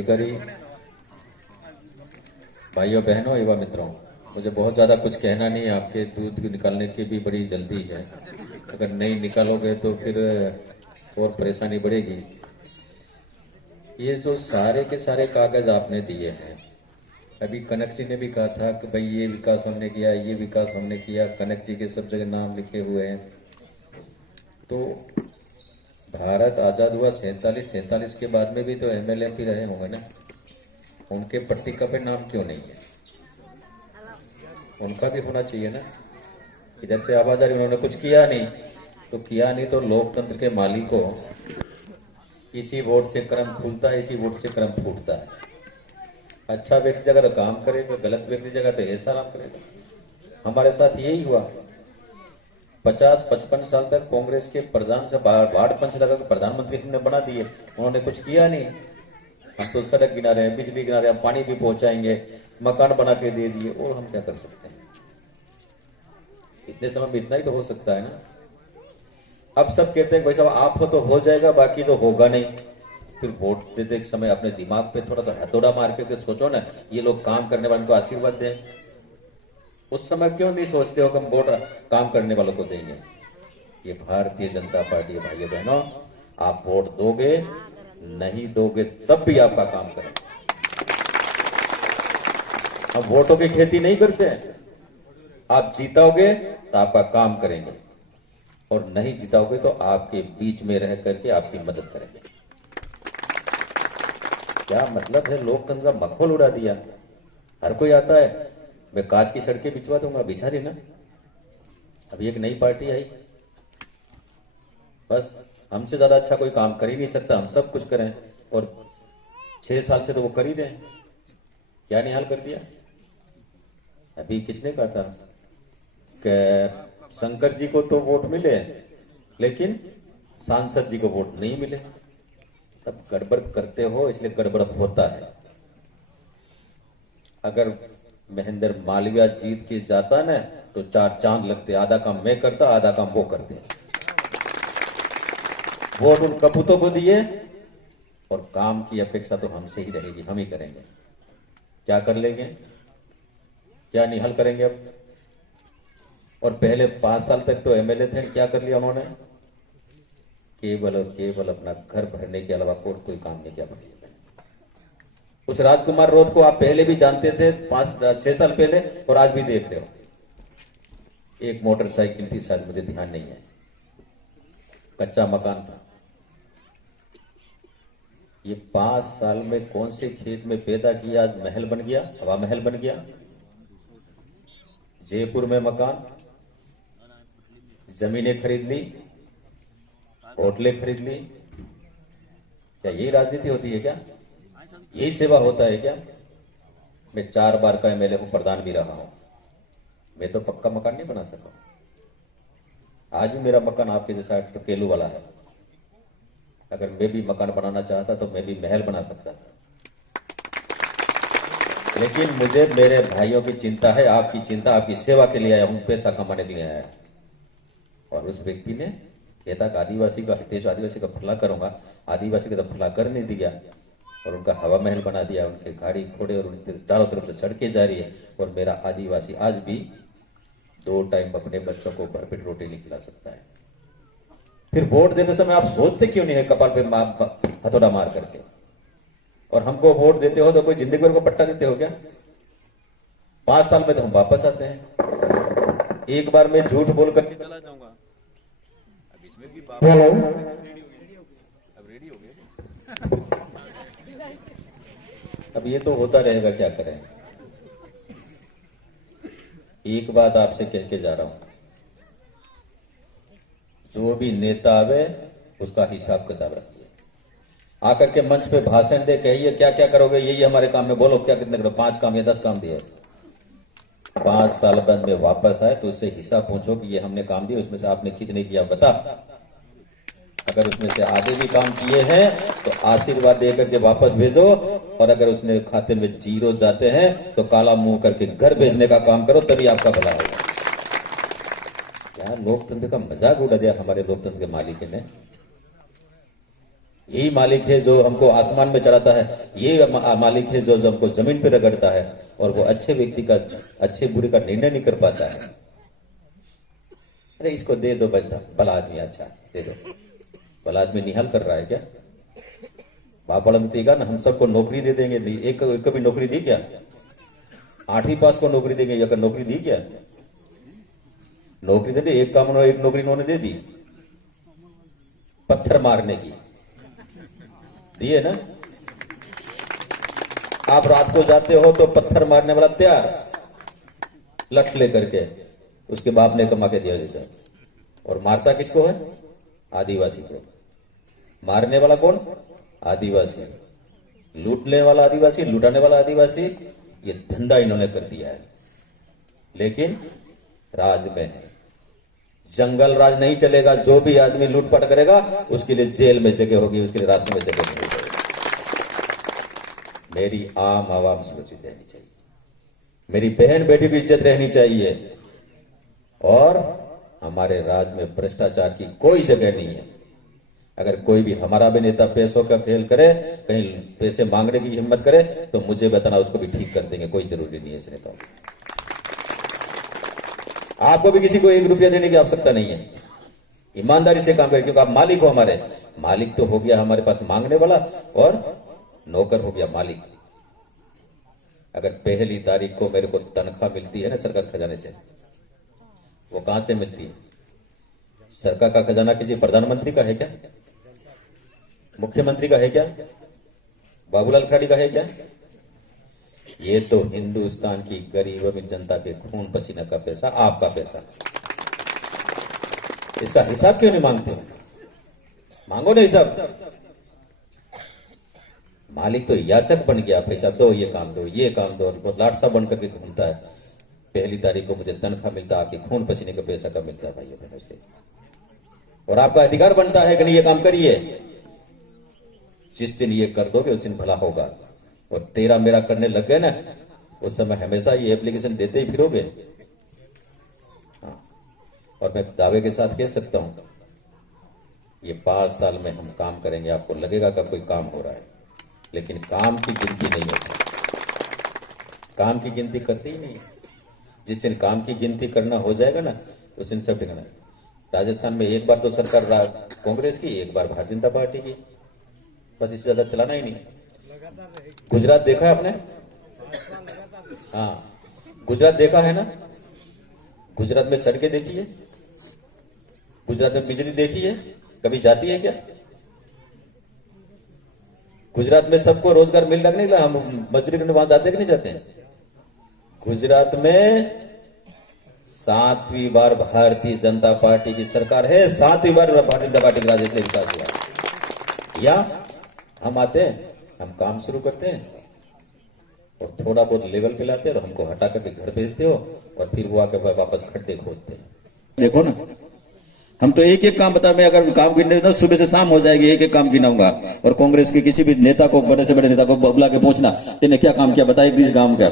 पदाधिकारी, भाइयों बहनों एवं मित्रों, मुझे बहुत ज़्यादा कुछ कहना नहीं है। आपके दूध निकालने की भी बड़ी जल्दी है, अगर नहीं निकालोगे तो फिर और परेशानी बढ़ेगी। ये जो सारे के सारे कागज आपने दिए हैं, अभी कनक जी ने भी कहा था कि भाई ये विकास हमने किया, ये विकास हमने किया, कनक जी के सब जगह नाम लिखे हुए हैं। तो भारत आज़ाद हुआ 47 के बाद में भी तो एमएलए भी रहे होंगे ना, उनके पट्टिका पे नाम क्यों नहीं है? उनका भी होना चाहिए ना। इधर से आवाज आ रही, उन्होंने कुछ किया नहीं तो किया नहीं, तो लोकतंत्र के मालिकों, इसी वोट से क्रम खुलता है, इसी वोट से क्रम फूटता है। अच्छा व्यक्ति जगह तो काम करेगा, गलत व्यक्ति जगह तो ऐसा काम करेगा। हमारे साथ यही हुआ। 50-55 साल तक कांग्रेस के प्रधान से वार्ड पंच लगा के प्रधानमंत्री हमने बना दिए, उन्होंने कुछ किया नहीं। हम तो सड़क गिना रहे हैं, बिजली गिना रहे हैं, पानी भी पहुंचाएंगे, मकान बना के दे दिए, और हम क्या कर सकते हैं? इतने समय में इतना ही तो हो सकता है ना। अब सब कहते हैं भाई साहब आप हो तो हो जाएगा, बाकी तो होगा नहीं। फिर वोट देते समय अपने दिमाग पे थोड़ा सा हथौड़ा मार के सोचो ना, ये लोग काम करने वालों को आशीर्वाद दें। उस समय क्यों नहीं सोचते हो कि हम वोट काम करने वालों को देंगे? ये भारतीय जनता पार्टी है भाइयों बहनों, आप वोट दोगे, नहीं दोगे तब भी आपका काम करेंगे। हम वोटों की खेती नहीं करते हैं। आप जीताओगे तो आपका काम करेंगे, और नहीं जीताओगे तो आपके बीच में रह करके आपकी मदद करेंगे। क्या मतलब है? लोकतंत्र का मखौल उड़ा दिया। हर कोई आता है, मैं कांच की सड़कें बिछवा दूंगा, बिछा रही ना। अभी एक नई पार्टी आई, बस हमसे ज्यादा अच्छा कोई काम कर ही नहीं सकता, हम सब कुछ करें, और 6 साल से तो वो कर ही रहे। क्या निहाल कर दिया? अभी किसने कहा था कि शंकर जी को तो वोट मिले लेकिन सांसद जी को वोट नहीं मिले। तब गड़बड़ करते हो, इसलिए गड़बड़ होता है। अगर महेंद्र मालविया जीत के जाता ना तो 4 चांद लगते, आधा काम मैं करता, आधा काम वो करते। वोट उन कपूतों को दिए, और काम की अपेक्षा तो हमसे ही रहेगी, हम ही करेंगे। क्या कर लेंगे? क्या निहल करेंगे अब? और पहले 5 साल तक तो एमएलए थे, क्या कर लिया उन्होंने? केवल और केवल अपना घर भरने के अलावा कोई काम नहीं किया। उस राजकुमार रोध को आप पहले भी जानते थे, 5-6 साल पहले, और आज भी देख रहे हो। एक मोटरसाइकिल थी, शायद मुझे ध्यान नहीं है, कच्चा मकान था। ये 5 साल में कौन से खेत में पैदा किया, आज महल बन गया, हवा महल बन गया। जयपुर में मकान, जमीनें खरीद ली, होटलें खरीद ली। क्या यही राजनीति होती है? क्या यही सेवा होता है क्या? मैं 4 बार का एमएलए हूं, प्रधान भी रहा हूं, मैं तो पक्का मकान नहीं बना सका। आज भी मेरा मकान आपके जैसा केलू वाला है। अगर मैं भी मकान बनाना चाहता तो मैं भी महल बना सकता था। लेकिन मुझे मेरे भाइयों की चिंता है, आपकी चिंता, आपकी सेवा के लिए आया हूं, पैसा कमाने के लिए आया। और उस व्यक्ति ने कहता कि आदिवासी का हितेश, आदिवासी का भला करूंगा, आदिवासी का तो भला कर नहीं दिया, और उनका हवा महल बना दिया, उनके गाड़ी घोड़े और उनके चारों तरफ से सड़कें जा रही है। और मेरा आदिवासी आज भी 2 टाइम अपने बच्चों को भरपेट रोटी नहीं खिला सकता है। फिर वोट देते समय आप सोचते क्यों नहीं है कपाल पे हथौड़ा मार करके? और हमको वोट देते हो तो कोई जिंदगी भर को पट्टा देते हो क्या? 5 साल में तो हम वापस आते हैं। एक बार मैं झूठ बोल करके चला जाऊंगा, अब इसमें भी अब रेडी हो गए। अब ये तो होता रहेगा, क्या करें। एक बात आपसे कह के जा रहा हूं, जो भी नेता आवे उसका हिसाब किताब रखिए। आकर के मंच पे भाषण दे, कहिए क्या क्या करोगे, यही हमारे काम में, बोलो क्या कितने करो, 5 काम या 10 काम दिए। 5 साल बाद में वापस आए तो उससे हिसाब पूछो कि ये हमने काम दिया, उसमें से आपने कितने किया बता। अगर उसमें से आधे भी काम किए हैं तो आशीर्वाद देकर के वापस भेजो, और अगर उसने खाते में 0 जाते हैं तो काला मुंह करके घर भेजने का काम करो, तभी आपका भला होगा। क्या लोकतंत्र का मजाक उड़ा दिया हमारे लोकतंत्र के मालिक ने। यही मालिक है जो हमको आसमान में चढ़ाता है, ये मालिक है जो हमको जमीन पे रगड़ता है, और वो अच्छे व्यक्ति का अच्छे बुरे का निर्णय नहीं कर पाता है। अरे इसको दे दो भला आदमी, अच्छा दे दो। भला आदमी निहाल कर रहा है क्या? बाप बड़ा देगा ना, हम सबको नौकरी दे देंगे। एक कभी नौकरी दी क्या? 8वीं पास को नौकरी देंगे, या नौकरी दी क्या? नौकरी दे दी, एक काम एक नौकरी उन्होंने दे दी, पत्थर मारने की दिए ना। आप रात को जाते हो तो पत्थर मारने वाला तैयार, लठ लेकर के, उसके बाप ने कमा के दिया जैसा। और मारता किसको है? आदिवासी को। मारने वाला कौन? आदिवासी। लूटने वाला आदिवासी, लुटाने वाला आदिवासी, ये धंधा इन्होंने कर दिया है। लेकिन राज में है, जंगल राज नहीं चलेगा। जो भी आदमी लूटपाट करेगा उसके लिए जेल में जगह होगी, उसके लिए रास्ते में जगह नहीं होगी। मेरी आम आवाम सुरक्षित रहनी चाहिए, मेरी बहन बेटी की इज्जत रहनी चाहिए, और हमारे राज में भ्रष्टाचार की कोई जगह नहीं है। अगर कोई भी हमारा भी नेता पैसों का खेल करे, कहीं पैसे मांगने की हिम्मत करे, तो मुझे बताना, उसको भी ठीक कर देंगे। कोई जरूरी नहीं है इस नेता। आपको भी किसी को 1 रुपया देने की आवश्यकता नहीं है। ईमानदारी से काम करें, क्योंकि आप मालिक हो हमारे। मालिक तो हो गया हमारे पास मांगने वाला, और नौकर हो गया मालिक। अगर पहली तारीख को मेरे को तनख्वाह मिलती है ना सरकार खजाने से, वो कहां से मिलती है? सरकार का खजाना किसी प्रधानमंत्री का है क्या? मुख्यमंत्री का है क्या? बाबूलाल खराड़ी का है क्या? ये तो हिंदुस्तान की गरीब अमीर जनता के खून पसीना का पैसा, आपका पैसा। इसका हिसाब क्यों नहीं मांगते? मांगो ना हिसाब। मालिक तो याचक बन गया, पैसा दो, ये काम दो, ये काम दो, बहुत लाटसा बन करके घूमता है। पहली तारीख को मुझे तनख्वाह मिलता है, आपके खून पसीने का पैसा कब मिलता है भाई बहनों से? और आपका अधिकार बनता है कि नहीं ये काम करिए। जिस दिन ये कर दोगे उस दिन भला होगा। और तेरा मेरा करने लग गए ना, उस समय हमेशा ये एप्लीकेशन देते ही फिरोगे। हाँ। और मैं दावे के साथ कह सकता हूं, ये 5 साल में हम काम करेंगे। आपको लगेगा कि कोई काम हो रहा है, लेकिन काम की गिनती नहीं होती। काम की गिनती करते ही नहीं। जिस दिन काम की गिनती करना हो जाएगा ना, उस दिन सब ठिकाना। राजस्थान में एक बार तो सरकार कांग्रेस की, एक बार भारतीय जनता पार्टी की, बस इससे ज्यादा चलाना ही नहीं। गुजरात देखा है आपने? हाँ, गुजरात देखा है ना? गुजरात में सड़कें देखी है? गुजरात में बिजली देखी है? कभी जाती है क्या? गुजरात में सबको रोजगार मिल रहा नहीं? हम मजदूरी करने वहां जाते कि नहीं जाते हैं? गुजरात में 7वीं बार भारतीय जनता पार्टी की सरकार है। 7वीं बार भारतीय जनता पार्टी की राजनीति विकास हुआ। या हम आते हैं, हम काम शुरू करते हैं, और थोड़ा बहुत लेवल पे लाते हैं, और हमको हटा करके घर भेजते हो, और फिर वो आके वापस खड्डे खोदते हैं। देखो ना, हम तो एक एक काम बता। मैं अगर काम गिनने तो सुबह से शाम हो जाएगी, एक एक काम गिनाऊंगा। और कांग्रेस के किसी भी नेता को, बड़े से बड़े नेता को बुला के पूछना, तेने क्या काम किया बताइए, किस काम क्या।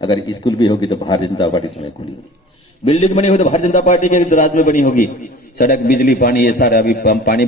अगर स्कूल भी होगी तो भारतीय जनता पार्टी समय खुली होगी, बिल्डिंग बनी होगी तो भारतीय जनता पार्टी के राज में बनी होगी, सड़क बिजली पानी ये सारा। अभी पानी